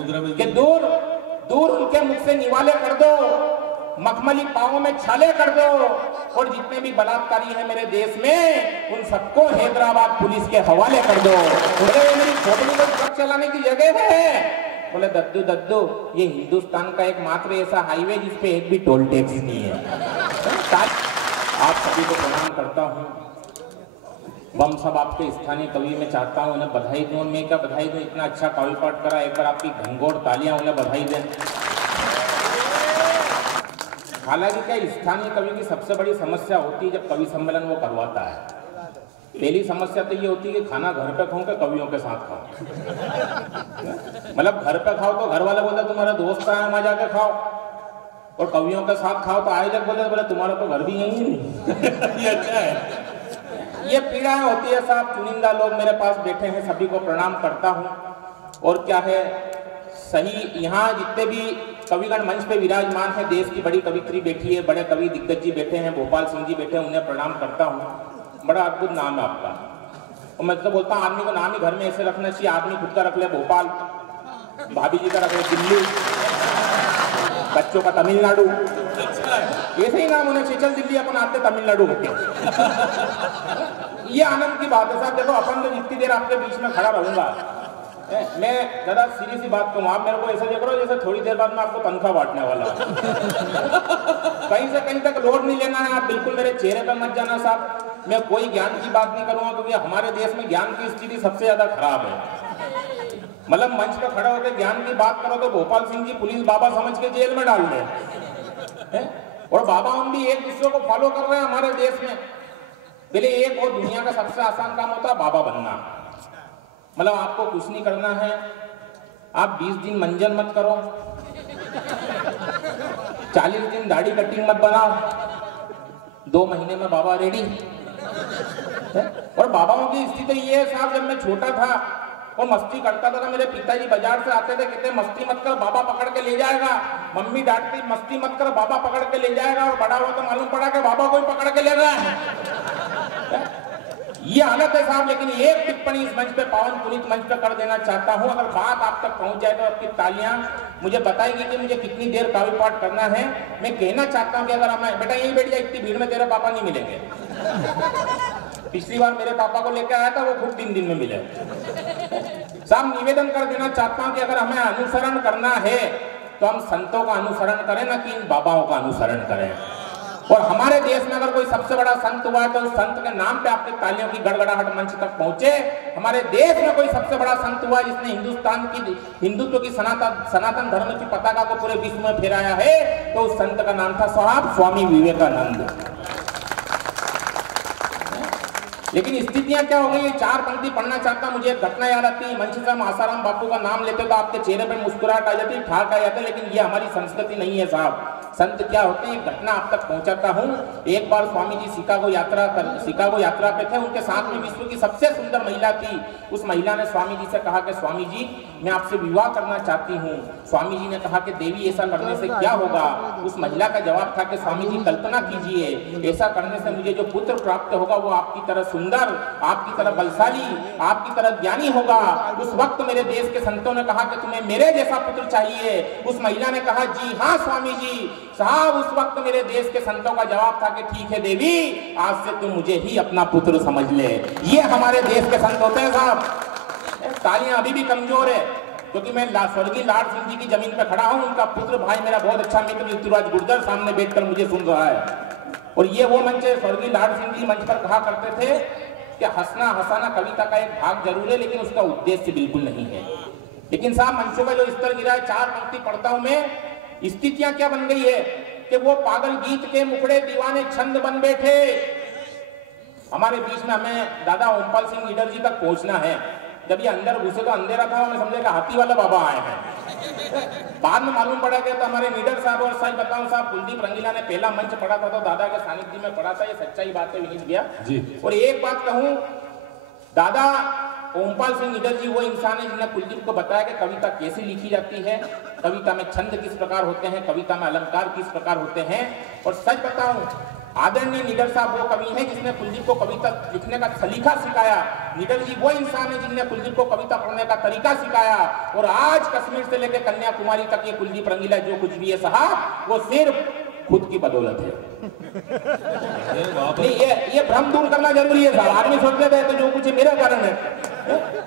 कि दूर दूर उनके मुख से निवाले कर दो, मखमली पांवों में छाले कर दो, और जितने भी बलात्कारी हैं मेरे देश में उन सबको हैदराबाद पुलिस के हवाले कर दो। बोले मेरी खोपड़ी को ट्रक चलाने की जगह है। बोले दद्दू दद्दू, ये हिंदुस्तान का एकमात्र ऐसा हाईवे जिसपे एक भी टोल टैक्स नहीं है। आप सभी को प्रणाम करता हूँ। बम सब आपके स्थानीय कवि में चाहता हूँ, उन्हें बधाई दूँ। मैं क्या बधाई दूँ, इतना अच्छा काव्य पाठ करा, एक बार आपकी घंघोर तालियां उन्हें बधाई दें। हालांकि क्या स्थानीय कवि की सबसे बड़ी समस्या होती है जब कवि सम्मेलन वो करवाता है। पहली समस्या तो ये होती है कि खाना घर पे खाऊं कि कवियों के साथ खाऊं। मतलब घर पे खाओ तो घर वाले बोलते तुम्हारा दोस्त आया वहां जाके खाओ, और कवियों के साथ खाओ तो आयोजक बोले तुम्हारा तो घर भी यही नहीं। ये अच्छा है। ये पीड़ा होती है साहब। चुनिंदा लोग मेरे पास बैठे हैं, सभी को प्रणाम करता हूँ। और क्या है सही, यहाँ जितने भी कविगण मंच पे विराजमान है, देश की बड़ी कवित्री बैठी है, बड़े कवि दिग्गज जी बैठे हैं, भोपाल सिंह जी बैठे हैं, उन्हें प्रणाम करता हूँ। बड़ा अद्भुत नाम है आपका। और मैं तो बोलता हूँ आदमी को नाम ही घर में ऐसे रखना चाहिए। आदमी खुद का रख ले भोपाल, भाभी जी का रख ले दिल्ली, बच्चों का तमिलनाडु, ऐसे ही नाम होना चाहिए। चल दिल्ली अपन आते तमिलनाडु होके। ये आनंद की बात है साहब। देखो अपन तो जितनी देर आपके बीच में खड़ा रहूंगा, मैं ज्यादा सीधी सी बात कहूँ, आप मेरे को ऐसा देख रहे हो जैसे थोड़ी देर बाद मैं आपको तनख्वाह बांटने वाला हूँ। कहीं से कहीं तक लोड नहीं लेना है। आप बिल्कुल मेरे चेहरे पर मत जाना साहब। मैं कोई ज्ञान की बात नहीं करूंगा, क्योंकि हमारे देश में ज्ञान की स्थिति सबसे ज्यादा खराब है। मतलब मंच पर खड़ा होकर ज्ञान की बात करो तो भोपाल सिंह जी पुलिस बाबा समझ के जेल में डाल दे। और बाबा हम भी एक दूसरे को फॉलो कर रहे हैं हमारे देश में। पहले एक और दुनिया का सबसे आसान काम होता है बाबा बनना। मतलब आपको कुछ नहीं करना है, आप 20 दिन मंजन मत करो, 40 दिन दाढ़ी कटिंग मत बनाओ, 2 महीने में बाबा रेडी। और बाबाओं की स्थिति ये है साहब, जब मैं छोटा था वो मस्ती करता था, मेरे पिताजी बाजार से आते थे, कहते मस्ती मत कर बाबा पकड़ के ले जाएगा। मम्मी डांटती मस्ती मत कर बाबा पकड़ के ले जाएगा। और बड़ा हुआ तो मालूम पड़ा कि बाबा को ही पकड़ के ले रहा है। ये हालत है साहब। लेकिन एक टिप्पणी इस मंच पे, पावन पुनीत मंच पे कर देना चाहता हूं। अगर बात आप तक पहुंच जाए तो आपकी तालियां मुझे बताएगी कि मुझे कितनी देर काव्य पाठ करना है। मैं कहना चाहता हूं कि अगर हमें बेटा यही बैठ जाए, इतनी भीड़ में तेरे पापा नहीं मिलेंगे। पिछली बार मेरे पापा को लेकर आया था, वो खुद 3 दिन में मिले। साहब निवेदन कर देना चाहता हूं कि अगर हमें अनुसरण करना है तो हम संतों का अनुसरण करें, ना कि इन बाबाओं का अनुसरण करें। और हमारे देश में अगर कोई सबसे बड़ा संत हुआ है तो उस संत के नाम पे आपके तालियों की गड़गड़ाहट मंच तक पहुंचे। हमारे देश में कोई सबसे बड़ा संत हुआ जिसने हिंदुस्तान की हिंदुत्व की सनातन धर्म की पताका को पूरे विश्व में फहराया है, तो उस संत का नाम था साहब स्वामी विवेकानंद। लेकिन स्थितियां क्या हो गई, 4 पंक्ति पढ़ना चाहता, मुझे एक घटना याद आती है। मंच से हम आसाराम बापू का नाम लेते तो आपके चेहरे पे मुस्कुराहट आ जाती, ठाक आ जाता, लेकिन ये हमारी संस्कृति नहीं है साहब। संत क्या होते हैं, घटना आप तक पहुंचाता हूं। एक बार स्वामी जी शिकागो यात्रा पे थे, उनके साथ में विश्व की सबसे सुंदर महिला थी। उस महिला ने स्वामी जी से कहा कि स्वामी जी मैं आपसे विवाह करना चाहती हूँ। स्वामी जी ने कहा कि देवी ऐसा करने से क्या होगा। उस महिला का जवाब था कि स्वामी जी कल्पना कीजिए, ऐसा करने से मुझे जो पुत्र प्राप्त होगा वो आपकी तरह सुंदर, आपकी तरह बलशाली, आपकी तरह ज्ञानी होगा। उस वक्त मेरे देश के संतों ने कहा कि तुम्हें मेरे जैसा पुत्र चाहिए। उस महिला ने कहा जी हाँ स्वामी जी। साहब उस वक्त मेरे देश के संतों का जवाब था कि ठीक है देवी, आज से तुम मुझे ही अपना पुत्र समझ ले। ये हमारे देश के संत होते हैं साहब। तालियां अभी भी कमजोर है, क्योंकि मैं स्वर्गीय लाड सिंह जी की जमीन पर खड़ा हूं। उनका पुत्र भाई मेरा बहुत अच्छा मित्र ऋतुराज गुर्जर सामने बैठकर मुझे सुन रहा है। और ये वो मंच है, स्वर्गीय लाड सिंह जी मंच पर कहा करते थे कि हंसना हंसाना कविता का एक भाग जरूर है, लेकिन उसका उद्देश्य बिल्कुल नहीं है। लेकिन साहब मंचों का जो स्तर गिरा है, 4 पंक्ति पढ़ता हूं मैं। स्थितियां क्या बन गई है कि वो पागल गीत के मुखड़े दीवाने छंद बन बैठे। हमारे बीच में हमें दादा ओमपाल सिंह लीडर जी तक पहुंचना है। जब ये अंदर घुसे तो अंधेरा था, हमें समझे कि हाथी वाला बाबा आए हैं। बाद में मालूम पड़ा गया तो हमारे लीडर साहब, और सच बताऊं साहब कुलदीप रंगीला ने पहला मंच पढ़ा था तो दादा के सानिध्य में पढ़ा था। ये सच्चाई बात है विनीत भैया जी। और एक बात कहूं, दादा ओमपाल सिंह लीडर जी वो इंसान है जिन्होंने कुलदीप को बताया कि कविता कैसे लिखी जाती है, कविता में छंद किस प्रकार होते हैं, कविता में अलंकार किस प्रकार होते हैं। और सच बताऊं आदरणीय निडर साहब वो कवि हैं जिसने कुलदीप को कविता लिखने का सलीका सिखाया। निडर जी वो इंसान है जिनने कुलदीप को कविता पढ़ने का तरीका सिखाया। और आज कश्मीर से लेकर कन्याकुमारी तक ये कुलदीप रंगीला जो कुछ भी है साहब, वो सिर्फ खुद की बदौलत है। नहीं, ये भ्रम दूर करना जरूरी है साहब। आदमी सोचते थे तो जो कुछ मेरा कारण है,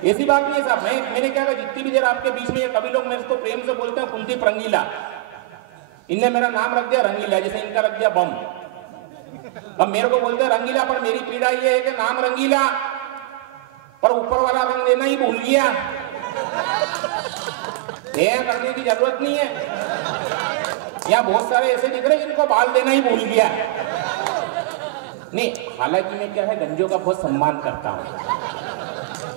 ऐसी बात नहीं है साहब। मैंने क्या कहा, जितनी भी देर आपके बीच में ये कभी लोग मेरे को प्रेम से बोलते हैं कुलदीप रंगीला, इनने मेरा नाम रख दिया रंगीला, जैसे इनका रख दिया बम। अब मेरे को बोलते हैं रंगीला, पर मेरी पीड़ा ये है कि नाम रंगीला पर ऊपर वाला रंग देना ही भूल गया। करने की जरूरत नहीं है। यहाँ बहुत सारे ऐसे दिख रहे जिनको बाल देना ही भूल गया। नहीं, हालांकि मैं क्या है गंजों का बहुत सम्मान करता हूँ,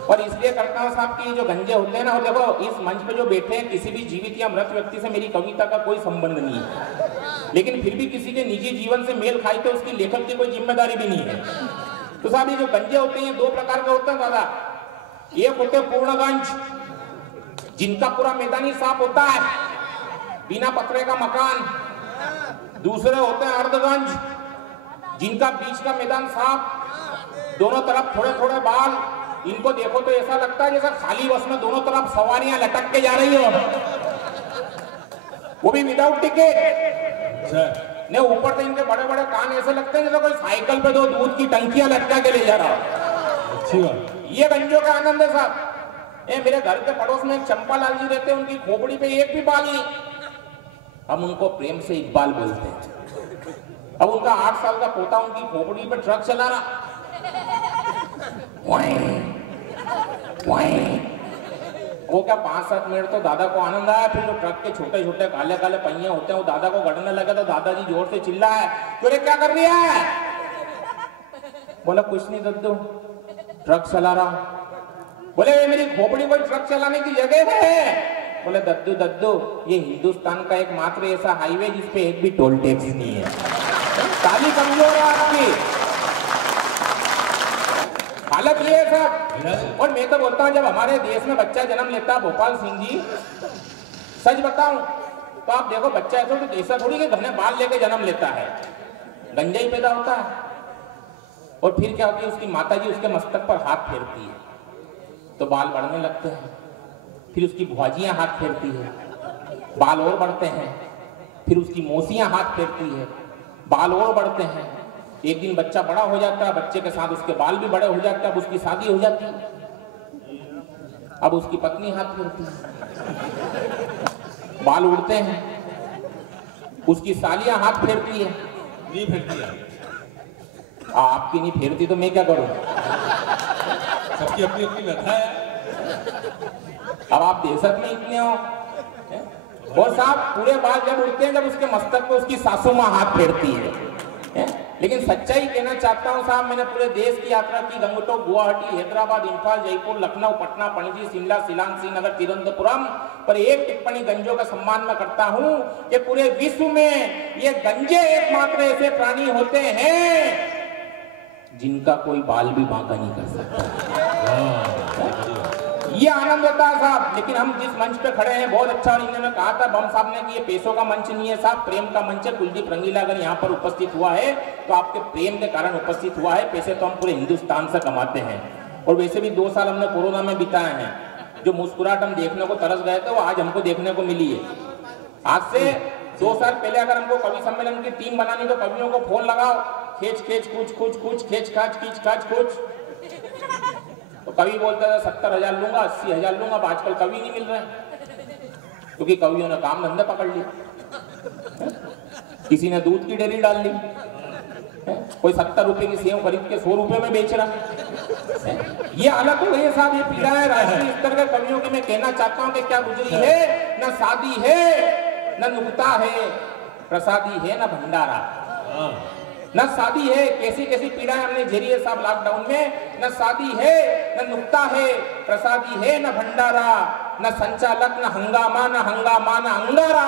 और इसलिए करता हूँ साहब कि जो गंजे होते हैं ना, वो देखो इस मंच पे जो बैठे हैं किसी भी जीवित या मृत व्यक्ति से मेरी कविता का कोई संबंध नहीं है, लेकिन फिर भी किसी के निजी जीवन से मेल खाई तो उसकी लेखक की कोई जिम्मेदारी भी नहीं है। तो साहब ये जो गंजे होते हैं दो प्रकार के होते हैं दादा। एक होते हैं पूर्णगंज, जिनका पूरा मैदानी साफ होता है, बिना पत्रे का मकान। दूसरे होते हैं अर्धगंज, जिनका बीच का मैदान साफ, दोनों तरफ थोड़े थोड़े बाल। इनको देखो तो ऐसा लगता है जैसा खाली बस में दोनों तरफ सवारियां लटक के जा रही हो, वो भी विदाउट टिकट। नहीं, ऊपर से इनके बड़े बड़े कान ऐसे लगते हैं जैसे कोई साइकिल पे दो दूध की टंकियां लटका के ले जा रहा हो। ये गंजों का आनंद है साहब। मेरे घर के पड़ोस में एक चंपालाल जी रहते हैं, उनकी खोपड़ी पे एक भी बाल नहीं। हम उनको प्रेम से इकबाल बोलते हैं। अब उनका 8 साल का पोता उनकी खोपड़ी पे ट्रक चला रहा, वो क्या 5-7 मिनट तो दादा को आनंद आया। फिर जो ट्रक के छोटे छोटे काले काले पहिए होते हैं वो दादा को गड़ने लगे तो दादाजी जोर से चिल्लाए, तुझे क्या कर दिया है? बोला कुछ नहीं दद्दू, ट्रक चला रहा। बोले मेरी खोपड़ी कोई ट्रक चलाने की जगह है? बोले दद्दू दद्दू, ये हिंदुस्तान का एकमात्र ऐसा हाईवे जिसपे एक भी टोल टैक्स नहीं है। ताली कमजोर है आपकी, हालत ये है साहब। और मैं तो बोलता हूँ जब हमारे देश में बच्चा जन्म लेता है, भोपाल सिंह जी सच बताऊं तो आप देखो बच्चा ऐसा थोड़ी कि घने बाल लेके जन्म लेता है, गंजा ही पैदा होता है। और फिर क्या होती है, उसकी माताजी उसके मस्तक पर हाथ फेरती है तो बाल बढ़ने लगते हैं। फिर उसकी भुआजियां हाथ फेरती है, बाल और बढ़ते हैं। फिर उसकी मौसियां हाथ फेरती है, बाल और बढ़ते हैं। एक दिन बच्चा बड़ा हो जाता है, बच्चे के साथ उसके बाल भी बड़े हो जाते हैं। अब उसकी शादी हो जाती है, अब उसकी पत्नी हाथ फेरती है, बाल उड़ते हैं। उसकी सालियां हाथ फेरती है, नहीं फेरती है। आपकी नहीं फेरती तो मैं क्या करूं? सबकी अपनी अपनी व्यथा है। अब आप देशत में इतने हो। और साहब पूरे बाल जब उड़ते हैं जब उसके मस्तक पे उसकी सासू माँ हाथ फेरती है। लेकिन सच्चाई कहना चाहता हूँ साहब, मैंने पूरे देश की यात्रा की, गंगटोक, गुवाहाटी, हैदराबाद, इंफाल, जयपुर, लखनऊ, पटना, पणजी, शिमला, शिलांग, श्रीनगर, तिरुवनंतपुरम। पर एक टिप्पणी गंजों का सम्मान में करता हूँ कि पूरे विश्व में ये गंजे एकमात्र ऐसे प्राणी होते हैं जिनका कोई बाल भी बांका नहीं कर सकता। ये आनंद होता है साहब। लेकिन हम जिस मंच पे खड़े हैं बहुत अच्छा, और इन्होंने कहा था बम साहब ने कि ये पैसों का मंच नहीं है साहब, प्रेम का मंच है। कुलदीप रंगीला अगर यहाँ पर उपस्थित हुआ है तो आपके प्रेम के कारण उपस्थित हुआ है। पैसे तो हम पूरे हिंदुस्तान से कमाते हैं, और वैसे भी 2 साल हमने कोरोना में बिताए हैं। जो मुस्कुराहट हम देखने को तरस गए थे वो आज हमको देखने को मिली है। आज से 2 साल पहले अगर हमको कवि सम्मेलन की टीम बनानी तो कवियों को फोन लगाओ, खेच खेच कुछ कुछ कुछ खेच खाच खींच खाच कुछ, तो कवि बोलता था 70,000 लूंगा, 80,000 लूंगा। अब आजकल कवि नहीं मिल रहे क्योंकि कवियों ने काम धंधा पकड़ लिया। किसी ने दूध की डेयरी डाल ली, कोई 70 रुपए की सेव खरीद के 100 रुपए में बेच रहा। ये हालत हो गई है साहब, ये पीड़ा है राष्ट्रीय स्तर के कवियों की। मैं कहना चाहता हूँ कि क्या गुजरी है, न शादी है, न नुक्ता है, प्रसादी है, न भंडारा। न शादी है, कैसी कैसी पीड़ाएं हमने झेली है साहब लॉकडाउन में। न शादी है, न नुक्ता है, प्रसादी है, न भंडारा, न संचालक, न हंगामा, न हंगामा, न अंगारा।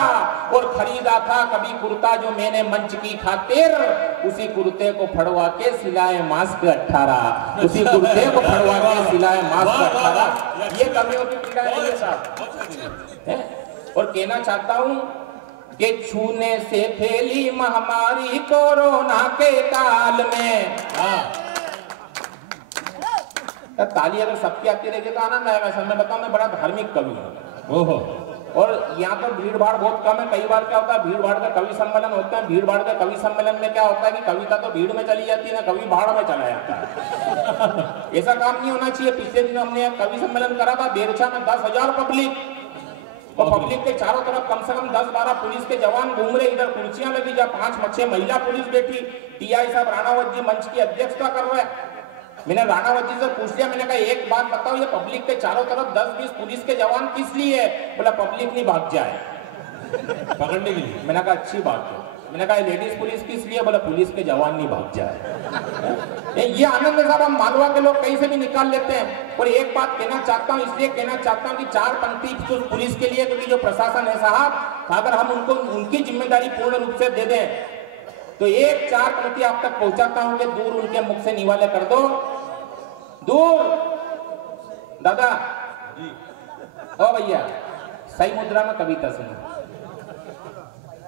और खरीदा था कभी कुर्ता जो मैंने मंच की खातिर, उसी कुर्ते को फड़वा के सिलाए मास्क 18। उसी कुर्ते को फड़वा के सिलाए मास्क 18। ये कवियों की पीड़ा है साहब। और कहना चाहता हूं कि छूने से फैली महामारी कोरोना के काल में। ताली अगर सबकी आती रहेगी तो आनंद आएगा। सर मैं बताऊं, मैं बड़ा धार्मिक कवि हूँ। ओहो। और यहाँ तो भीड़ भाड़ बहुत कम है। कई बार क्या होता है, भीड़ भाड़ का कवि सम्मेलन होता है। भीड़ भाड़ का कवि सम्मेलन में क्या होता है कि कविता तो भीड़ में चली जाती है ना, कवि भाड़ में चला जाता है। ऐसा काम नहीं होना चाहिए। पिछले दिन हमने कवि सम्मेलन करा था बेरछा में, 10,000 पब्लिक, और पब्लिक के चारों तरफ कम से कम 10-12 पुलिस के जवान घूम रहे। इधर कुर्सियां लगी, जहाँ 5-6 महिला पुलिस बैठी। टीआई साहब राणावत जी मंच की अध्यक्षता कर रहे हैं। मैंने राणावत जी से पूछ लिया, मैंने कहा एक बात बताओ, ये पब्लिक के चारों तरफ 10-20 पुलिस के जवान किस लिए है? बोला पब्लिक नहीं भाग जाए पकड़ने के लिए। मैंने कहा अच्छी बात है। मैंने कहा लेडीज पुलिस किस लिए? बोला पुलिस के जवान नहीं भाग जाए। ये आनंद साहब हम मालवा के लोग कहीं से भी निकाल लेते हैं। और एक बात कहना चाहता हूँ, इसलिए कहना चाहता हूँ कि 4 पंक्ति तो पुलिस के लिए, क्योंकि जो प्रशासन है साहब, अगर हम उनको उनकी जिम्मेदारी पूर्ण रूप से दे दें तो 4 पंक्ति आप तक पहुंचाता हूं कि दूर उनके मुख से निवाले कर दो। दूर दादा ओ भैया, सही मुद्रा में कविता सुनो।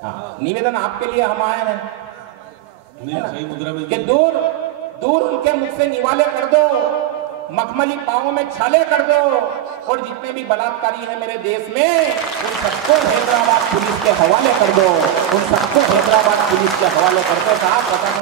हाँ, निवेदन आपके लिए हम आए हैं। नहीं, सही मुद्रा में कि दूर दूर उनके मुख से निवाले कर दो, मखमली पांवों में छाले कर दो, और जितने भी बलात्कारी हैं मेरे देश में उन सबको हैदराबाद पुलिस के हवाले कर दो। उन सबको हैदराबाद पुलिस के हवाले कर दो। साहब